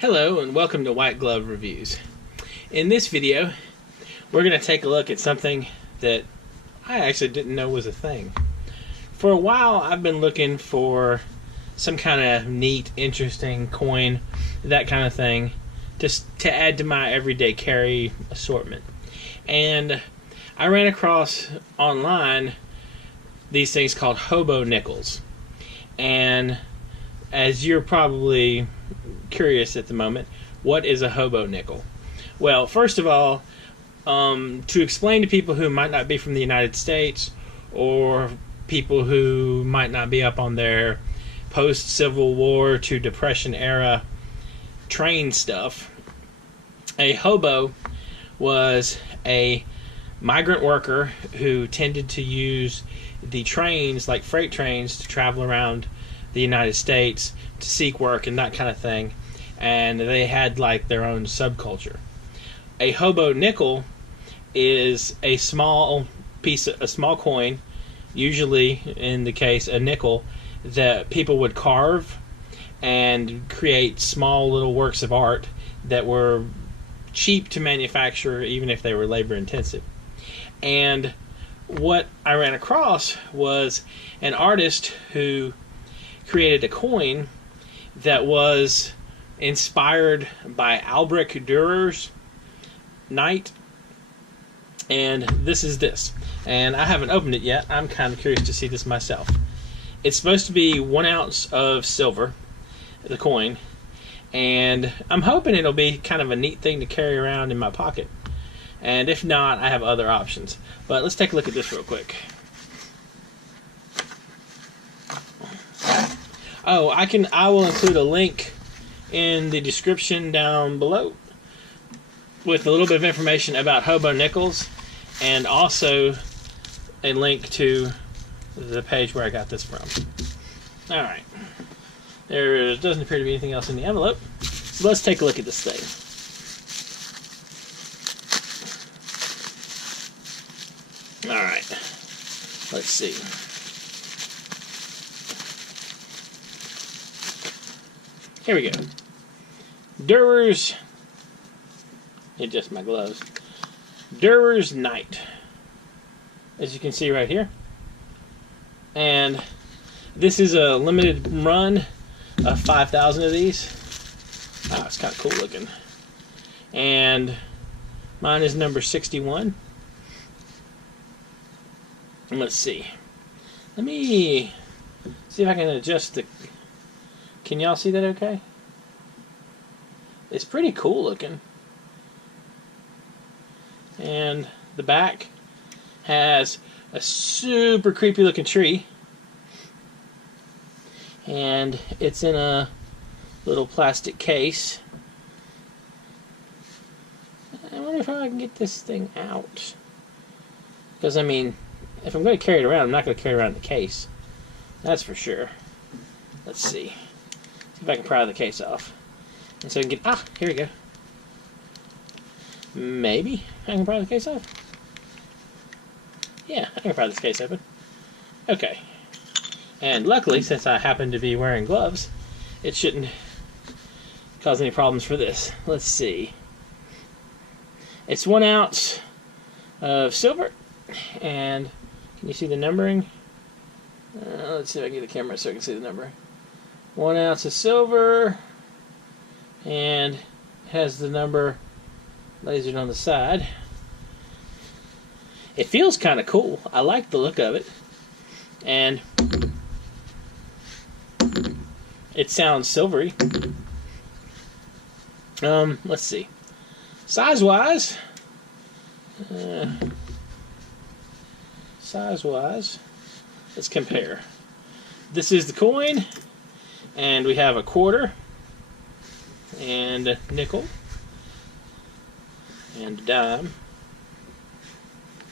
Hello and welcome to White Glove Reviews. In this video, we're going to take a look at something that I actually didn't know was a thing. For a while, I've been looking for some kind of neat, interesting coin, that kind of thing, just to add to my everyday carry assortment. And I ran across online these things called Hobo nickels. And as you're probably curious at the moment, what is a hobo nickel? Well, first of all, to explain to people who might not be from the United States or people who might not be up on their post-Civil War to Depression era train stuff, a hobo was a migrant worker who tended to use the trains, like freight trains, to travel around the United States to seek work and that kind of thing, and they had like their own subculture. A hobo nickel is a small coin, usually in the case a nickel, that people would carve and create small little works of art that were cheap to manufacture even if they were labor intensive. And what I ran across was an artist who created a coin that was inspired by Albrecht Durer's Knight, and this is this. And I haven't opened it yet. I'm kind of curious to see this myself. It's supposed to be 1 ounce of silver, the coin, and I'm hoping it'll be kind of a neat thing to carry around in my pocket. And if not, I have other options. But let's take a look at this real quick. Oh, I will include a link in the description down below with a little bit of information about hobo nickels and also a link to the page where I got this from. Alright. There doesn't appear to be anything else in the envelope. So let's take a look at this thing. Alright. Let's see. Here we go. Durer's, just my gloves. Durer's Knight, as you can see right here. And this is a limited run of 5,000 of these. Oh, it's kind of cool looking. And mine is number 61. And let's see. Let me see if I can adjust the... Can y'all see that okay? It's pretty cool looking. And the back has a super creepy looking tree. And it's in a little plastic case. I wonder if I can get this thing out. Because, I mean, if I'm going to carry it around, I'm not going to carry it around the case. That's for sure. Let's see. If I can pry the case off. And so I can get... here we go. Maybe I can pry the case off. Yeah, I can pry this case open. Okay. And luckily, since I happen to be wearing gloves, it shouldn't cause any problems for this. Let's see. It's 1 ounce of silver. And can you see the numbering? Let's see if I can get the camera so I can see the numbering. 1 ounce of silver, and it has the number lasered on the side. It feels kind of cool. I like the look of it, and it sounds silvery. Let's see. Size-wise, let's compare. This is the coin. And we have a quarter, and a nickel, and a dime,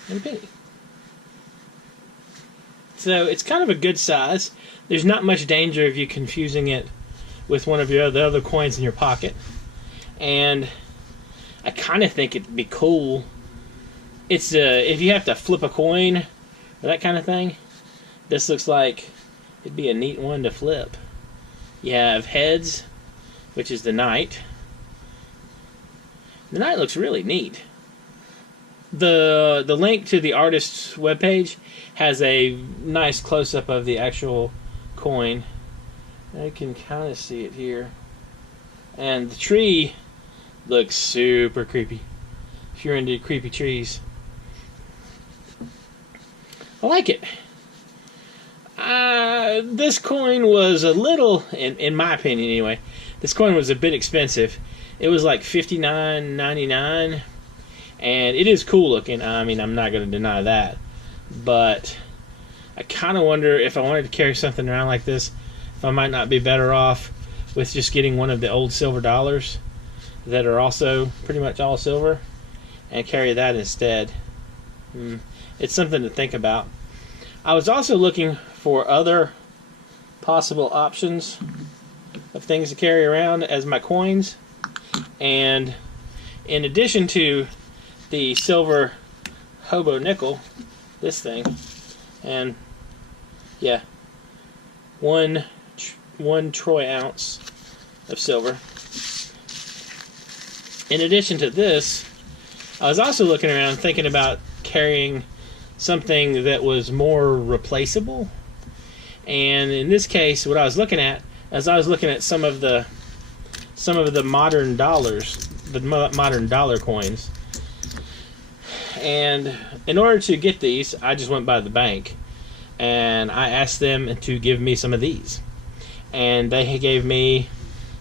and a penny. So it's kind of a good size. There's not much danger of you confusing it with one of the other coins in your pocket. And I kind of think it'd be cool. It's if you have to flip a coin or that kind of thing, this looks like it'd be a neat one to flip. You have heads, which is the knight, The knight looks really neat. The link to the artist's webpage has a nice close-up of the actual coin. I can kind of see it here. And the tree looks super creepy, if you're into creepy trees. I like it. This coin was a little, in my opinion anyway, this coin was a bit expensive. It was like $59.99, and it is cool looking. I mean, I'm not going to deny that. But I kind of wonder if I wanted to carry something around like this, if I might not be better off with just getting one of the old silver dollars that are also pretty much all silver and carry that instead. It's something to think about. I was also looking for other possible options of things to carry around as my coins, and in addition to the silver Hobo nickel, this thing, and yeah, one troy ounce of silver. In addition to this, I was also looking around thinking about carrying something that was more replaceable. And in this case, what I was looking at, as I was looking at some of the modern dollars, the modern dollar coins, and in order to get these, I just went by the bank and I asked them to give me some of these, and they gave me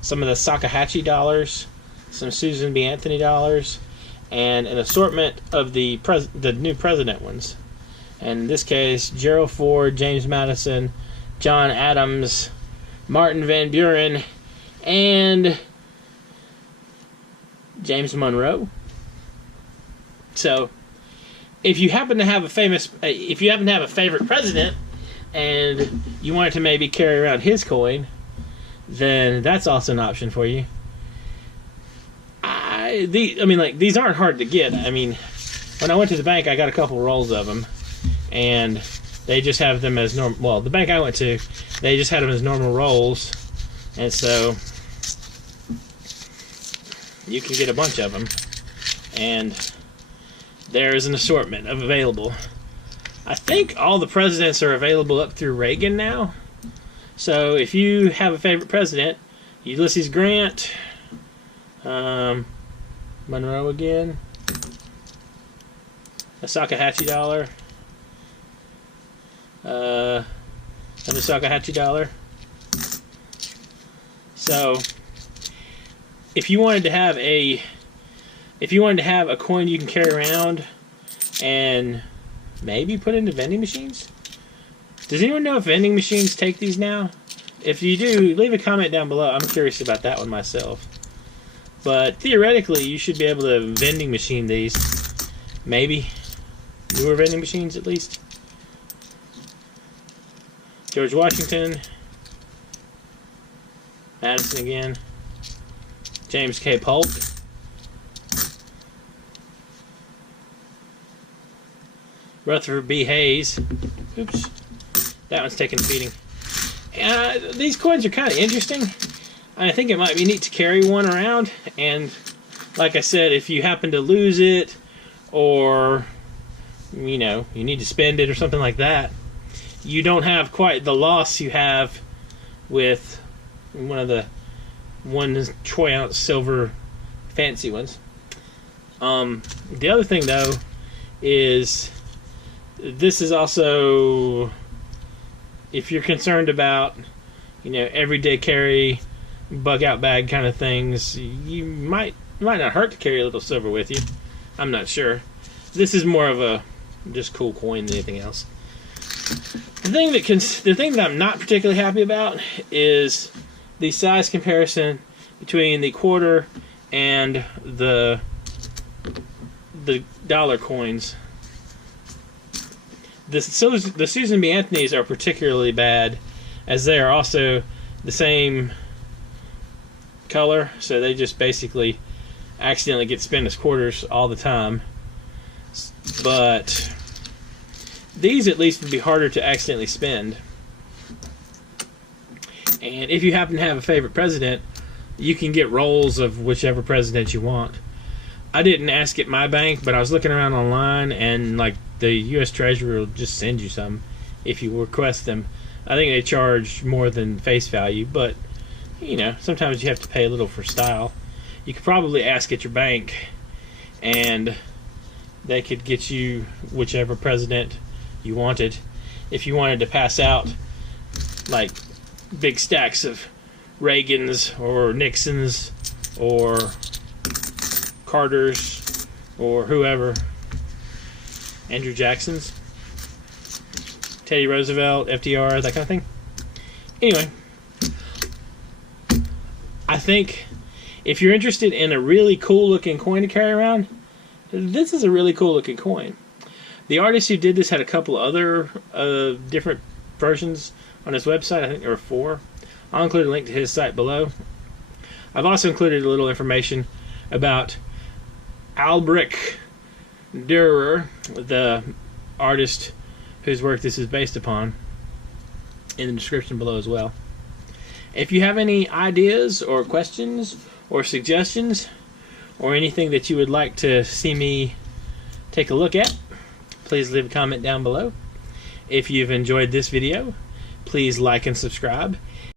some of the Sakahachi dollars, some Susan B. Anthony dollars, and an assortment of the new president ones. And in this case, Gerald Ford, James Madison, John Adams, Martin Van Buren, and James Monroe. So, if you happen to have a favorite president, and you wanted to maybe carry around his coin, then that's also an option for you. These aren't hard to get. I mean, when I went to the bank, I got a couple rolls of them, and they just have them as normal. Well, the bank I went to, they just had them as normal rolls, and so you can get a bunch of them, and there's an assortment of available. I think all the presidents are available up through Reagan now. So if you have a favorite president, Ulysses Grant, Monroe again, a Sakahachi dollar, another Sakahachi dollar. So if you wanted to have a coin you can carry around and maybe put into vending machines. Does anyone know if vending machines take these now? If you do, leave a comment down below. I'm curious about that one myself. But theoretically, you should be able to vending machine these. Maybe. Newer vending machines, at least. George Washington. Madison again. James K. Polk. Rutherford B. Hayes. Oops. That one's taking a beating. These coins are kind of interesting. I think it might be neat to carry one around. And like I said, if you happen to lose it, or you need to spend it or something like that, you don't have quite the loss you have with one troy ounce silver fancy ones. The other thing though is, this is also, if you're concerned about everyday carry, bug out bag kind of things, you might not hurt to carry a little silver with you. I'm not sure. This is more of a just cool coin than anything else. The thing that I'm not particularly happy about is the size comparison between the quarter and the dollar coins. The Susan B. Anthony's are particularly bad, as they are also the same color, so they just basically accidentally get spent as quarters all the time. But these at least would be harder to accidentally spend. And if you happen to have a favorite president, you can get rolls of whichever president you want. I didn't ask at my bank, but I was looking around online, and like the U.S. Treasury will just send you some if you request them. I think they charge more than face value, but you know, sometimes you have to pay a little for style. You could probably ask at your bank, and they could get you whichever president you wanted. If you wanted to pass out like big stacks of Reagans or Nixons or Carters or whoever, Andrew Jackson's, Teddy Roosevelt, FDR, that kind of thing. Anyway, I think if you're interested in a really cool looking coin to carry around, this is a really cool looking coin. The artist who did this had a couple other different versions on his website. I think there were 4. I'll include a link to his site below. I've also included a little information about Albrecht Durer, the artist whose work this is based upon, in the description below as well. If you have any ideas or questions or suggestions or anything that you would like to see me take a look at, please leave a comment down below. If you've enjoyed this video, please like and subscribe.